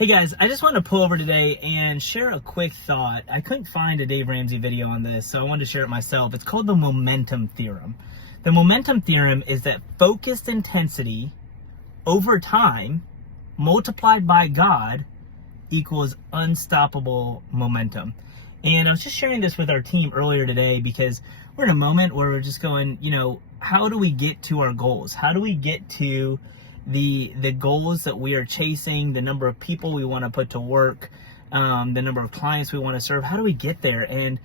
Hey guys, I just want to pull over today and share a quick thought. I couldn't find a Dave Ramsey video on this, so I wanted to share it myself. It's called the momentum theorem. The momentum theorem is that focused intensity over time multiplied by God equals unstoppable momentum. And I was just sharing this with our team earlier today because we're in a moment where we're just going, how do we get to our goals? How do we get to the goals that we are chasing, the number of people we want to put to work, the number of clients we want to serve? How do we get there? And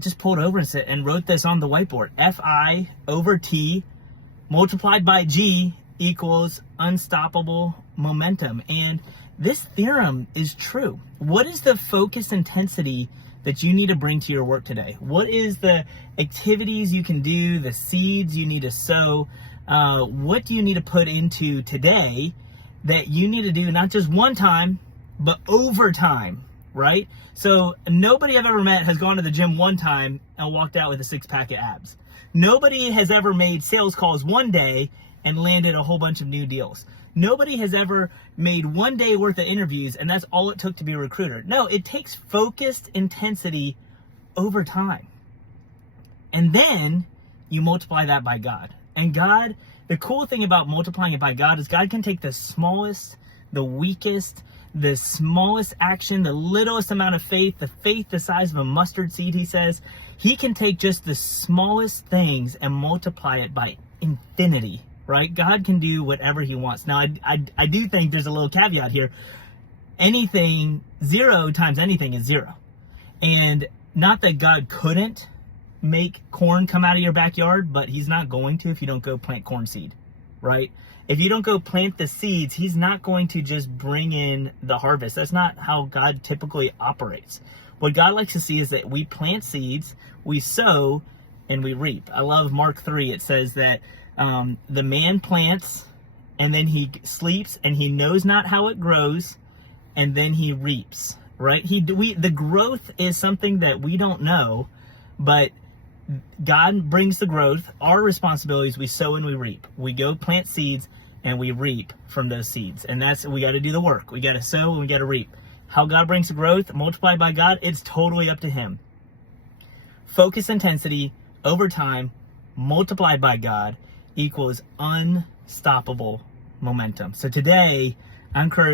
just pulled over and wrote this on the whiteboard. Fi over T multiplied by G equals unstoppable momentum. And this theorem is true. What is the focus intensity that you need to bring to your work today? What is the activities you can do, the seeds you need to sow? What do you need to put into today that you need to do not just one time, but over time, right? So nobody I've ever met has gone to the gym one time and walked out with a six-pack of abs. Nobody has ever made sales calls one day and landed a whole bunch of new deals. Nobody has ever made one day worth of interviews and that's all it took to be a recruiter. No, it takes focused intensity over time. And then you multiply that by God. And God, the cool thing about multiplying it by God is God can take the smallest, the weakest, the smallest action, the littlest amount of faith the size of a mustard seed, he says. He can take just the smallest things and multiply it by infinity, right? God can do whatever he wants. Now, I do think there's a little caveat here. Anything, 0 times anything is 0. And not that God couldn't make corn come out of your backyard, but he's not going to if you don't go plant corn seed, right? If you don't go plant the seeds, he's not going to just bring in the harvest. That's not how God typically operates. What God likes to see is that we plant seeds, we sow, and we reap. I love Mark 3. It says that the man plants and then he sleeps and he knows not how it grows and then he reaps, right? The growth is something that we don't know, but God brings the growth. Our responsibility is we sow and we reap. We go plant seeds and we reap from those seeds. And we got to do the work. We got to sow and we got to reap. How God brings the growth multiplied by God, it's totally up to him. Focus intensity over time multiplied by God equals unstoppable momentum. So today, I encourage